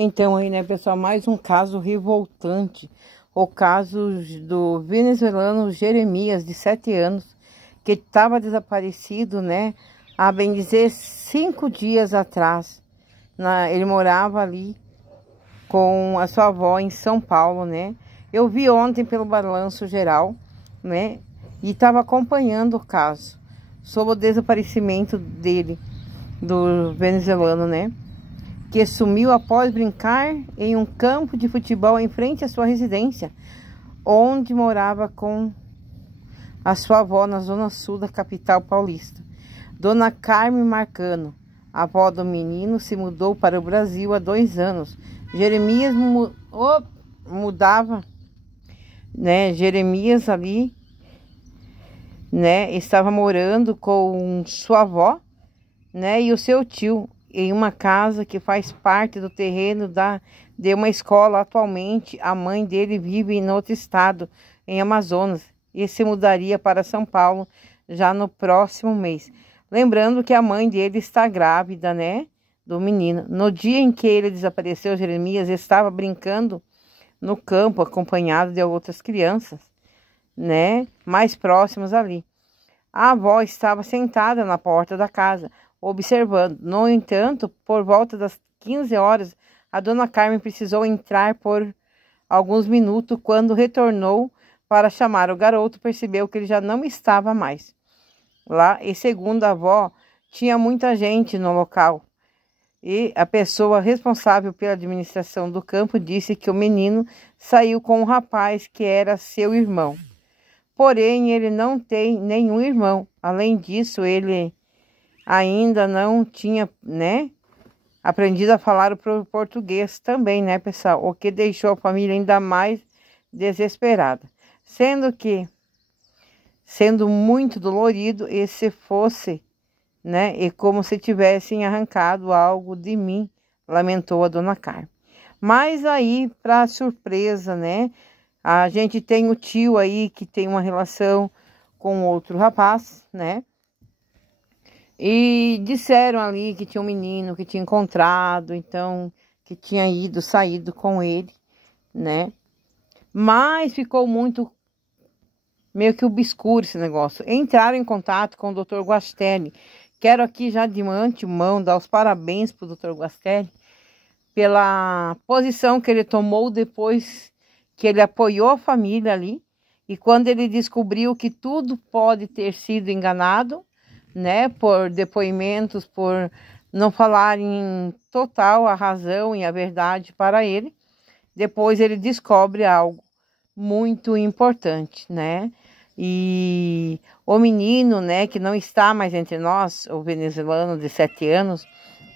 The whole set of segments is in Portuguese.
Então aí, né, pessoal, mais um caso revoltante. O caso do venezuelano Jeremias, de 7 anos, que estava desaparecido, né, há bem dizer 5 dias atrás. Ele morava ali com a sua avó em São Paulo, né. Eu vi ontem pelo balanço geral, né, e estava acompanhando o caso sobre o desaparecimento dele, do venezuelano, né, que sumiu após brincar em um campo de futebol em frente à sua residência, onde morava com a sua avó na zona sul da capital paulista. Dona Carmen Marcano, a avó do menino, se mudou para o Brasil há 2 anos. Jeremias mudava, né? Jeremias ali, né? Estava morando com sua avó, né? E o seu tio, em uma casa que faz parte do terreno de uma escola. Atualmente, a mãe dele vive em outro estado, em Amazonas, e se mudaria para São Paulo já no próximo mês. Lembrando que a mãe dele está grávida, né, do menino. No dia em que ele desapareceu, Jeremias estava brincando no campo, acompanhado de outras crianças, né, mais próximas ali. A avó estava sentada na porta da casa, observando. No entanto, por volta das 15 horas, a dona Carmen precisou entrar por alguns minutos. Quando retornou para chamar o garoto, percebeu que ele já não estava mais lá. E segundo a avó, tinha muita gente no local. E a pessoa responsável pela administração do campo disse que o menino saiu com um rapaz que era seu irmão. Porém, ele não tem nenhum irmão. Além disso, ele ainda não tinha, né, aprendido a falar o português também, né, pessoal? O que deixou a família ainda mais desesperada. Sendo muito dolorido, e se fosse, né, e como se tivessem arrancado algo de mim, lamentou a dona Carmen. Mas aí, para surpresa, né, a gente tem o tio aí que tem uma relação com outro rapaz, né? E disseram ali que tinha um menino que tinha encontrado, então, que tinha saído com ele, né? Mas ficou meio que obscuro esse negócio. Entraram em contato com o Dr. Guastelli. Quero aqui já de antemão dar os parabéns para o Dr. Guastelli pela posição que ele tomou depois que ele apoiou a família ali. E quando ele descobriu que tudo pode ter sido enganado, né, por depoimentos, por não falarem total a razão e a verdade para ele, depois ele descobre algo muito importante, né? E o menino, né, que não está mais entre nós, o venezuelano de 7 anos,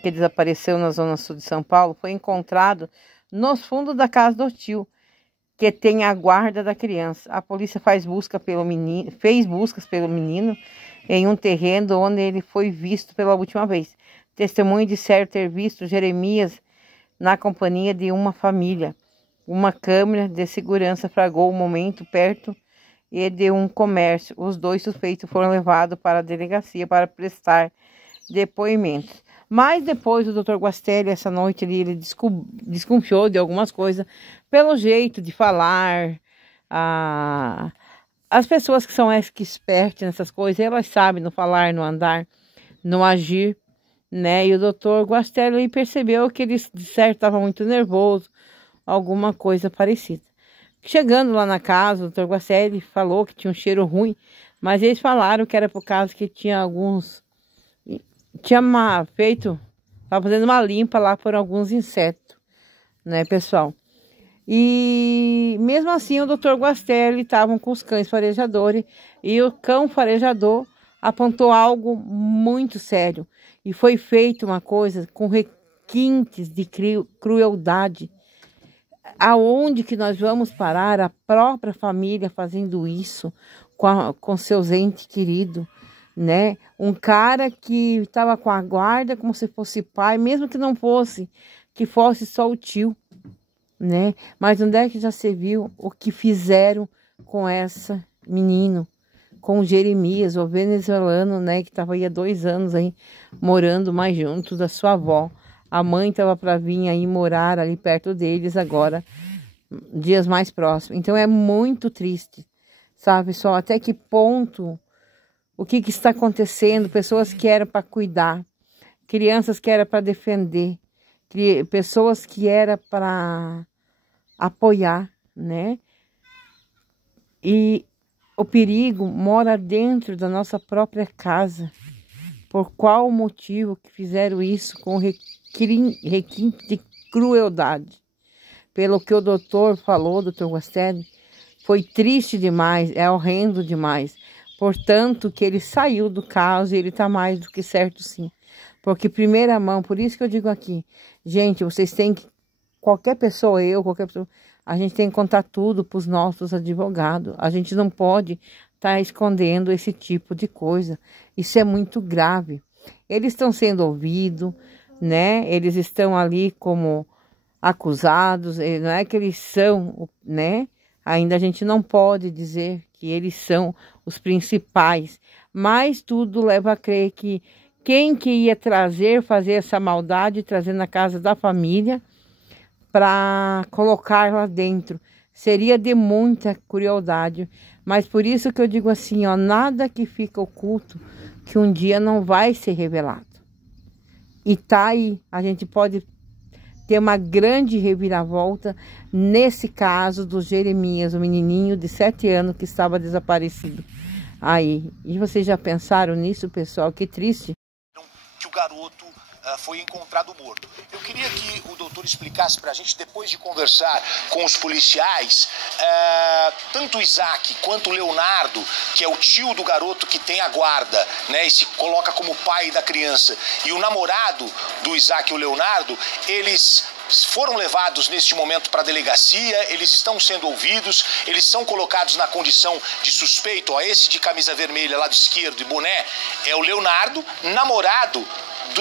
que desapareceu na zona sul de São Paulo, foi encontrado nos fundos da casa do tio, que tem a guarda da criança. A polícia fez buscas pelo menino em um terreno onde ele foi visto pela última vez. Testemunhos disseram ter visto Jeremias na companhia de uma família. Uma câmera de segurança flagrou o momento perto e de um comércio. Os 2 suspeitos foram levados para a delegacia para prestar depoimentos. Mas depois o Dr. Guastelli, essa noite ali, ele desconfiou de algumas coisas pelo jeito de falar. As pessoas que são expertas nessas coisas, elas sabem no falar, no andar, no agir, né? E o Dr. Guastelli percebeu que ele, de certo, estava muito nervoso, alguma coisa parecida. Chegando lá na casa, o Dr. Guastelli falou que tinha um cheiro ruim, mas eles falaram que era por causa que estava fazendo uma limpa lá por alguns insetos, né, pessoal? E mesmo assim o Dr. Guastelli estava com os cães farejadores e o cão farejador apontou algo muito sério. E foi feita uma coisa com requintes de crueldade. Aonde que nós vamos parar? A própria família fazendo isso com seus entes queridos, né? Um cara que estava com a guarda como se fosse pai, mesmo que não fosse, que fosse só o tio, né? Mas onde é que já se viu o que fizeram com essa menino, com o Jeremias, o venezuelano, né? Que estava aí há 2 anos aí morando mais junto da sua avó A mãe estava para vir aí morar ali perto deles agora, dias mais próximos. Então é muito triste, sabe? Só até que ponto, o que está acontecendo? Pessoas que eram para cuidar, crianças que eram para defender, pessoas que eram para apoiar, né? E o perigo mora dentro da nossa própria casa. Por qual motivo que fizeram isso com requinte de crueldade? Pelo que o doutor falou, doutor Guastelli, foi triste demais, é horrendo demais. Portanto, que ele saiu do caso e ele está mais do que certo, sim. Porque primeira mão, por isso que eu digo aqui, gente, vocês têm que, qualquer pessoa, qualquer pessoa, a gente tem que contar tudo para os nossos advogados. A gente não pode estar escondendo esse tipo de coisa. Isso é muito grave. Eles estão sendo ouvidos, né? Eles estão ali como acusados, não é que eles são, né? Ainda a gente não pode dizer que eles são os principais, mas tudo leva a crer que quem que ia fazer essa maldade, trazer na casa da família para colocar lá dentro, seria de muita crueldade. Mas por isso que eu digo assim, ó, nada que fica oculto, que um dia não vai ser revelado. E tá aí, a gente pode ter uma grande reviravolta nesse caso do Jeremias, o menininho de 7 anos que estava desaparecido aí. E vocês já pensaram nisso, pessoal? Que triste. Que o garoto foi encontrado morto. Eu queria que o doutor explicasse para a gente, depois de conversar com os policiais, tanto o Isaac quanto o Leonardo, que é o tio do garoto que tem a guarda, né, e se coloca como pai da criança, e o namorado do Isaac e o Leonardo, eles foram levados neste momento para a delegacia, eles estão sendo ouvidos, eles são colocados na condição de suspeito. Ó, esse de camisa vermelha, lado esquerdo e boné, é o Leonardo, namorado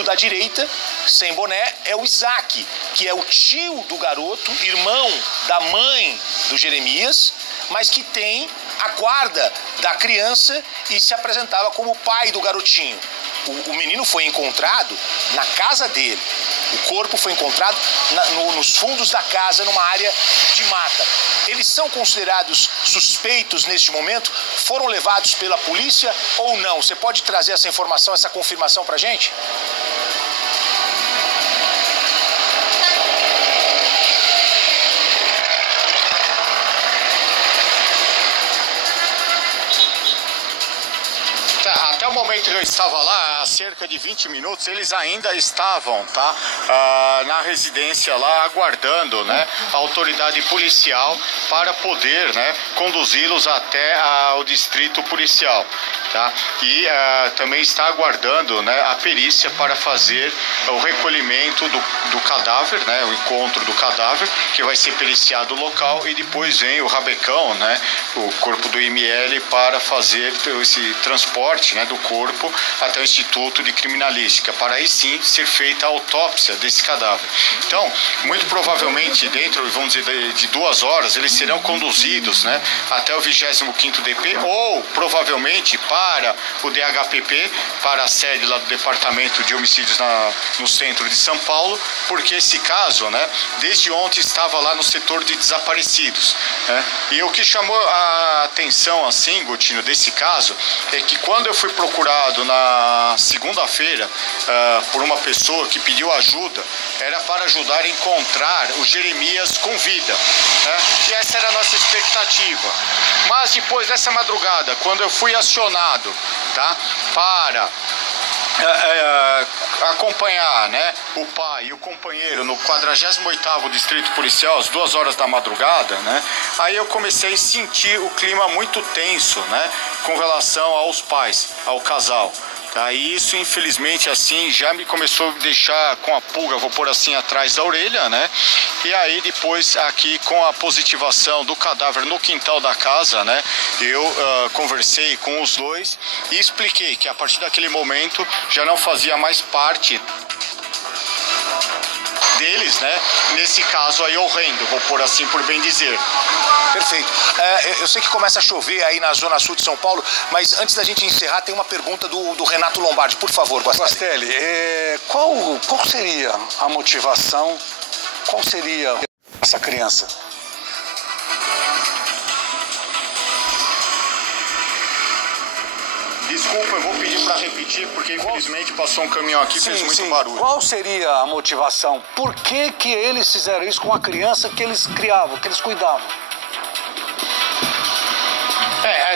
da direita, sem boné, é o Isaac, que é o tio do garoto, irmão da mãe do Jeremias, mas que tem a guarda da criança e se apresentava como pai do garotinho. O menino foi encontrado na casa dele. O corpo foi encontrado nos fundos da casa, numa área de mata. Eles são considerados suspeitos neste momento? Foram levados pela polícia ou não? Você pode trazer essa informação, essa confirmação pra gente? Até o momento que eu estava lá, há cerca de 20 minutos, eles ainda estavam, tá, na residência lá, aguardando, né, a autoridade policial para poder, né, conduzi-los até o distrito policial. Tá? E também está aguardando, né, a perícia para fazer o recolhimento do cadáver, né, o encontro do cadáver, que vai ser periciado o local, e depois vem o rabecão, né, o corpo do IML, para fazer esse transporte, né, do corpo até o Instituto de Criminalística, para aí sim ser feita a autópsia desse cadáver. Então, muito provavelmente, dentro, vamos dizer, de 2 horas, eles serão conduzidos, né, até o 25º DP, ou provavelmente para o DHPP, para a sede lá do Departamento de Homicídios no centro de São Paulo, porque esse caso, né, desde ontem estava lá no setor de desaparecidos, né? E o que chamou a atenção, assim, Gotino, desse caso, é que quando eu fui procurado na segunda-feira por uma pessoa que pediu ajuda, era para ajudar a encontrar o Jeremias com vida, né? E essa era a nossa expectativa. Mas depois dessa madrugada, quando eu fui acionado, tá, para acompanhar, né, o pai e o companheiro no 48º Distrito Policial às 2 horas da madrugada, né, aí eu comecei a sentir o clima muito tenso, né, com relação aos pais, ao casal. Tá, e isso, infelizmente, assim, já me começou a deixar com a pulga, vou pôr assim, atrás da orelha, né? E aí, depois, aqui, com a positivação do cadáver no quintal da casa, né? Eu conversei com os dois e expliquei que, a partir daquele momento, já não fazia mais parte deles, né, nesse caso aí horrendo, vou pôr assim por bem dizer. Perfeito. Eu sei que começa a chover aí na zona sul de São Paulo, mas antes da gente encerrar, tem uma pergunta do Renato Lombardi. Por favor, Guastelli. Qual seria a motivação, qual seria essa criança? Desculpa, eu vou pedir para repetir, porque infelizmente passou um caminhão aqui e fez muito barulho. Qual seria a motivação? Por que eles fizeram isso com a criança que eles criavam, que eles cuidavam?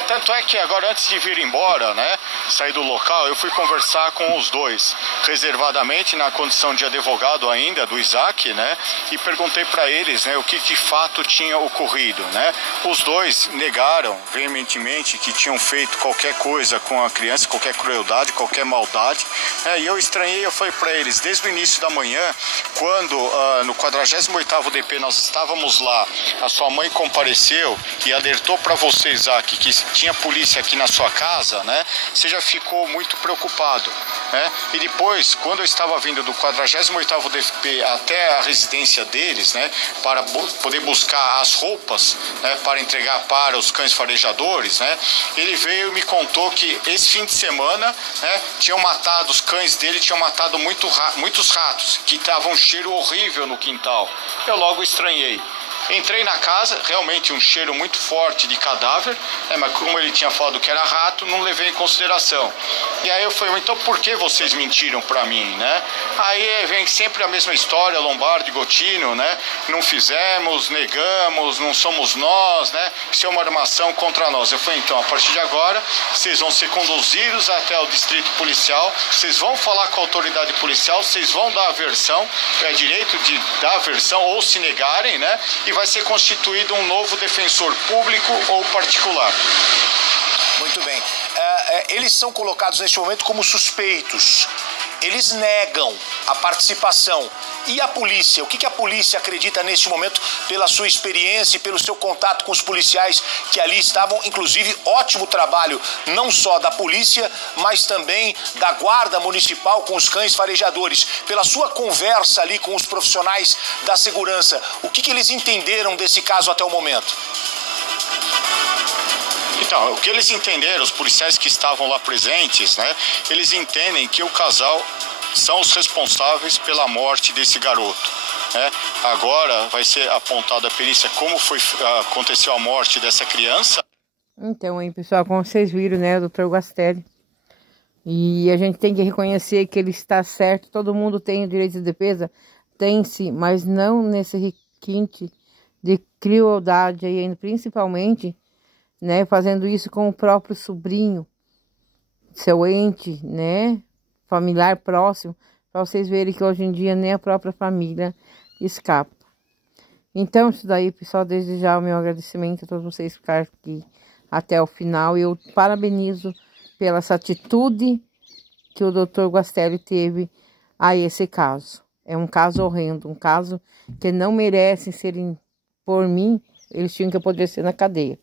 Tanto é que agora, antes de vir embora, né, sair do local, eu fui conversar com os dois, reservadamente, na condição de advogado ainda, do Isaac, né, e perguntei para eles, né, o que de fato tinha ocorrido, né. Os dois negaram veementemente que tinham feito qualquer coisa com a criança, qualquer crueldade, qualquer maldade, né, e eu estranhei, eu falei para eles, desde o início da manhã, quando no 48º DP nós estávamos lá, a sua mãe compareceu e alertou para você, Isaac, que tinha polícia aqui na sua casa, né? Você já ficou muito preocupado, né? E depois, quando eu estava vindo do 48º DP até a residência deles, né, para poder buscar as roupas, né, para entregar para os cães farejadores, né, ele veio e me contou que esse fim de semana, né, tinham matado, os cães dele tinham matado muitos ratos, que estavam um cheiro horrível no quintal. Eu logo estranhei. Entrei na casa, realmente um cheiro muito forte de cadáver, né, mas como ele tinha falado que era rato, não levei em consideração. E aí eu falei, então por que vocês mentiram para mim, né? Aí vem sempre a mesma história, Lombardi, Gotino, né? Não fizemos, negamos, não somos nós, né? Isso é uma armação contra nós. Eu falei, então, a partir de agora, vocês vão ser conduzidos até o distrito policial, vocês vão falar com a autoridade policial, vocês vão dar a versão, é direito de dar a versão ou se negarem, né? E vai ser constituído um novo defensor público ou particular. Muito bem. Eles são colocados neste momento como suspeitos. Eles negam a participação. E a polícia? O que a polícia acredita neste momento pela sua experiência e pelo seu contato com os policiais que ali estavam? Inclusive, ótimo trabalho, não só da polícia, mas também da guarda municipal com os cães farejadores. Pela sua conversa ali com os profissionais da segurança, o que eles entenderam desse caso até o momento? Então, o que eles entenderam, os policiais que estavam lá presentes, né, eles entendem que o casal são os responsáveis pela morte desse garoto, né? Agora vai ser apontada a perícia como aconteceu a morte dessa criança. Então, aí, pessoal, como vocês viram, né, o Dr. Guastelli. E a gente tem que reconhecer que ele está certo, todo mundo tem o direito de defesa, tem-se, mas não nesse requinte de crueldade, aí, principalmente, né, fazendo isso com o próprio sobrinho, seu ente, né, familiar próximo, para vocês verem que hoje em dia nem a própria família escapa. Então, isso daí, pessoal, desde já o meu agradecimento a todos vocês que ficaram aqui até o final. Eu parabenizo pela essa atitude que o Dr. Guastelli teve a esse caso. É um caso horrendo, um caso que não merece serem, por mim, eles tinham que apodrecer na cadeia.